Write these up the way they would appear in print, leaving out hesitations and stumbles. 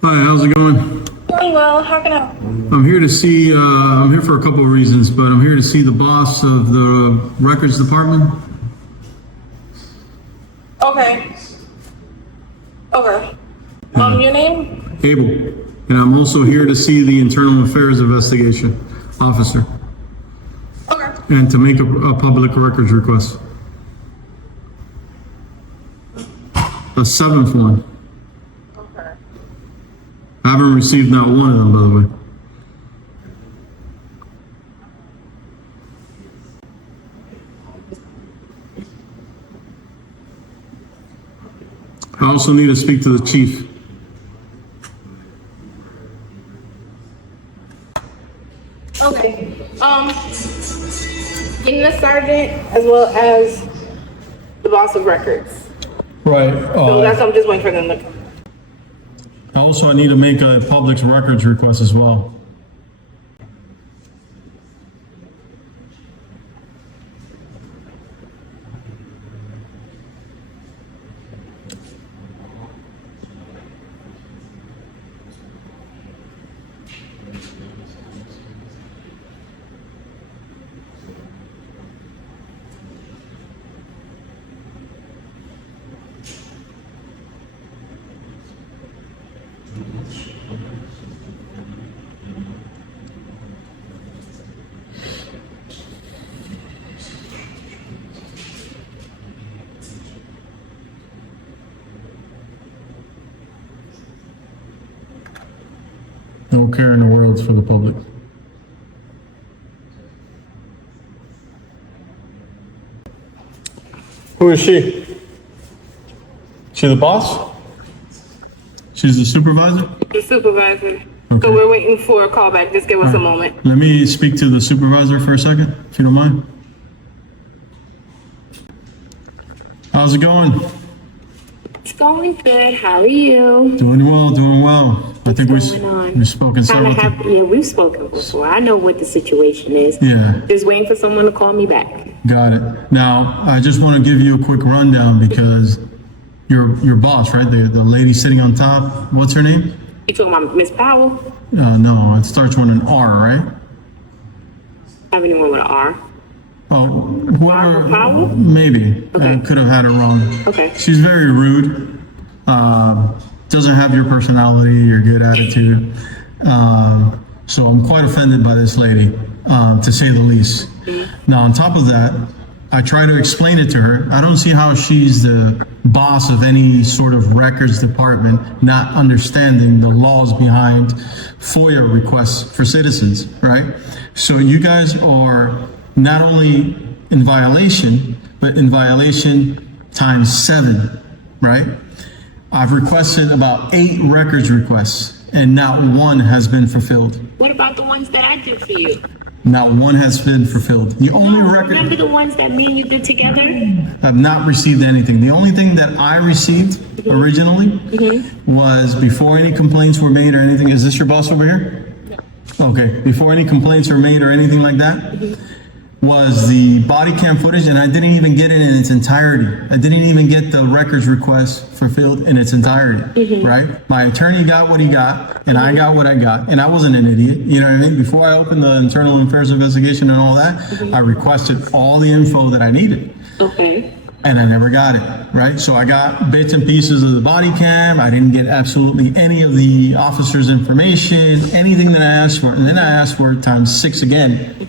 Hi, how's it going? Doing well. How can I help? I'm here to see, I'm here for a couple of reasons, but I'm here to see the boss of the records department. Okay. Okay. Your name? Abel. And I'm also here to see the internal affairs investigation officer Okay. and to make a public records request. A seventh one. Okay. I haven't received not one of them, by the way. I also need to speak to the chief. Okay. Getting the sergeant as well as the boss of records. Right. So I'm just waiting for them to come. Also, I need to make a public records request as well. No care in the world for the public. Who is she? She the boss? She's the supervisor? The supervisor. Okay. So we're waiting for a call back. Just give us a moment. Let me speak to the supervisor for a second, if you don't mind. How's it going? It's going good. How are you? Doing well, doing well. I think What's going on? we've spoken several times. Yeah, we've spoken before. I know what the situation is. Yeah, Just waiting for someone to call me back. got it. Now, I just want to give you a quick rundown because your boss, right? The lady sitting on top, what's her name? You talking about Miss Powell? No, it starts with an R, right? Have anyone with an R? Oh, Barbara whoever, Powell? maybe. I Okay. could have had it wrong. Okay. She's very rude. Doesn't have your personality, your good attitude. So I'm quite offended by this lady, to say the least. Now, on top of that, I try to explain it to her. I don't see how she's the boss of any sort of records department, not understanding the laws behind FOIA requests for citizens, right? So you guys are not only in violation, but in violation times 7, right? I've requested about 8 records requests and not one has been fulfilled. What about the ones that I did for you? Not one has been fulfilled. The only Remember record, the ones that me and you did together? I've not received anything. The only thing that I received originally was before any complaints were made or anything. Is this your boss over here? Okay, before any complaints were made or anything like that, was the body cam footage, and I didn't even get it in its entirety. I didn't even get the records request fulfilled in its entirety, right? My attorney got what he got, and I got what I got, and I wasn't an idiot, you know what I mean? Before I opened the internal affairs investigation and all that, I requested all the info that I needed. Okay. And I never got it, right? So I got bits and pieces of the body cam. I didn't get absolutely any of the officer's information, anything that I asked for. And then I asked for it times 6 again,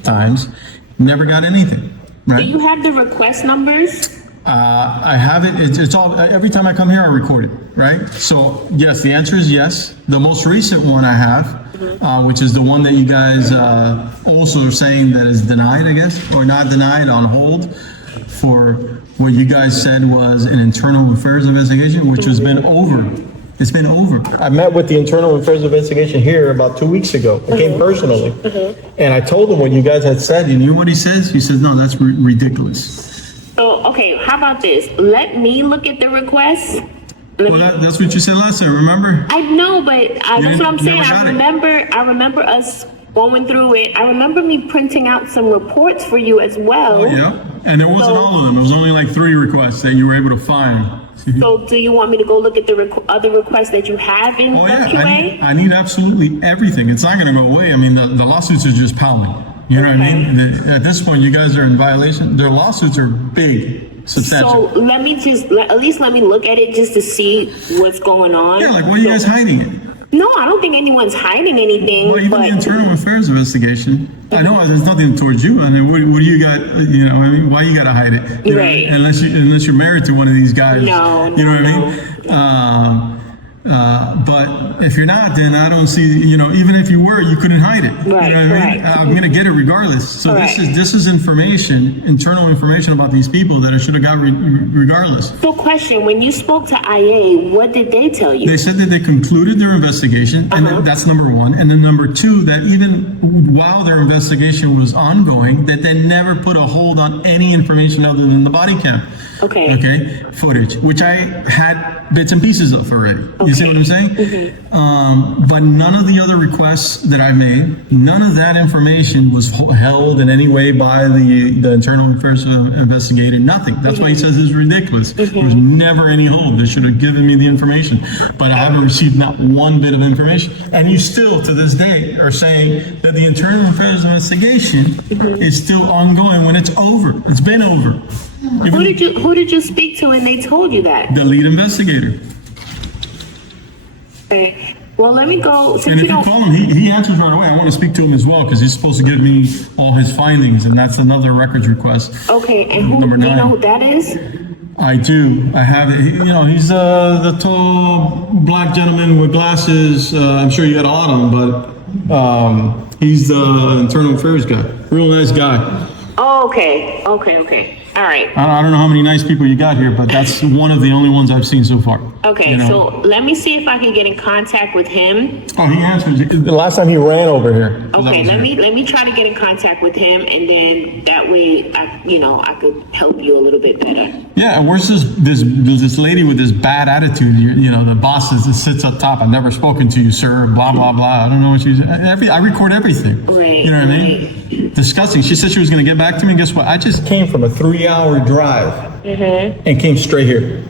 never got anything, Do right? you have the request numbers? I have it. It's all, every time I come here, I record it, right? So yes, the answer is yes. The most recent one I have, which is the one that you guys also are saying that is denied, I guess, or not denied, on hold for what you guys said was an internal affairs investigation, which has been over. It's been over. I met with the internal affairs investigation here about 2 weeks ago. I came personally. And I told him what you guys had said. And you know what he says? He says, no, that's ridiculous. So, okay, how about this? Let me look at the request. Well, that's what you said last time, remember? I know, but that's what I'm You saying. never got it. I remember us going through it. I remember me printing out some reports for you as well. Yeah. And there wasn't all of them. It was only like 3 requests that you were able to find. So do you want me to go look at the other requests that you have in Oh yeah, QA? I need absolutely everything. It's not going to go away. I mean, the lawsuits are just pounding. You know what I mean? At this point, you guys are in violation. Their lawsuits are big, substantial. So let me at least let me look at it just to see what's going on. Yeah, like, why are you guys hiding it? No, I don't think anyone's hiding anything. Well, even but the internal affairs investigation. I know there's nothing towards you. I mean, what do you got? You know, I mean, why you got to hide it? You know, Right. unless you're married to one of these guys. No, you know what I mean? But if you're not, then I don't see. You know, even if you were, you couldn't hide it. Right, You know what I mean? right. I'm gonna get it regardless. So Right. this is information, internal information about these people that I should have got regardless. So question, when you spoke to IA, what did they tell you? They said that they concluded their investigation, and that's number one. And then number two, that even while their investigation was ongoing, that they never put a hold on any information other than the body cam. Okay. Footage, which I had bits and pieces of already. You see what I'm saying? But none of the other requests that I made, none of that information was held in any way by the internal affairs investigator. Nothing. That's why he says it's ridiculous. There was never any hold. They should have given me the information, but I haven't received not one bit of information. And you still, to this day, are saying that the internal affairs investigation is still ongoing when it's over. It's been over. Who did you speak to and they told you that? The lead investigator. Okay. Well, let me go. And Since if you you don't. call him, he answers right away. I want to speak to him as well because he's supposed to give me all his findings, and that's another records request. Okay, and who Number do you know 9. who that is? I do. I have it. You know, he's the tall black gentleman with glasses. I'm sure you got a lot of them, but he's the internal affairs guy. Real nice guy. Oh, okay. All right. I don't know how many nice people you got here, but that's one of the only ones I've seen so far. Okay, You know? so let me see if I can get in contact with him. Oh, he answers. The last time he ran over here. Okay, let me try to get in contact with him, and then that way, I could help you a little bit better. Yeah, and where's this lady with this bad attitude? You know, the boss sits up top. I've never spoken to you, sir. Blah blah blah. I don't know what she's. I record everything. Right, You know what I mean? Disgusting. She said she was going to get back to me. Guess what? I just came from a 3-hour drive and came straight here.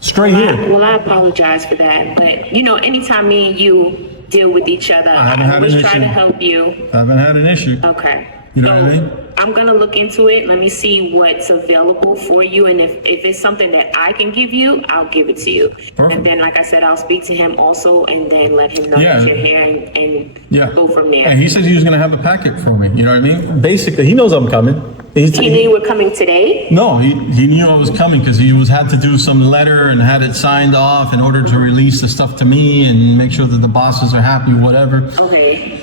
Straight here. Well, I apologize for that, but anytime me and you deal with each other, haven't I had always an try to issue. help you. I haven't had an issue. Okay. You know what I mean? I'm gonna look into it. Let me see what's available for you, and if it's something that I can give you, I'll give it to you. Perfect. And then, like I said, I'll speak to him also, and then let him know Yeah. that you're here, and Yeah. go from there. And he said he was going to have a packet for me. You know what I mean? Basically, he knows I'm coming. He knew you were coming today. No, he knew I was coming because he had to do some letter and had it signed off in order to release the stuff to me and make sure that the bosses are happy, whatever. Okay.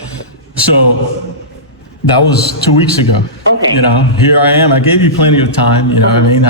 So that was 2 weeks ago. Okay. You know, here I am. I gave you plenty of time. You know what I mean?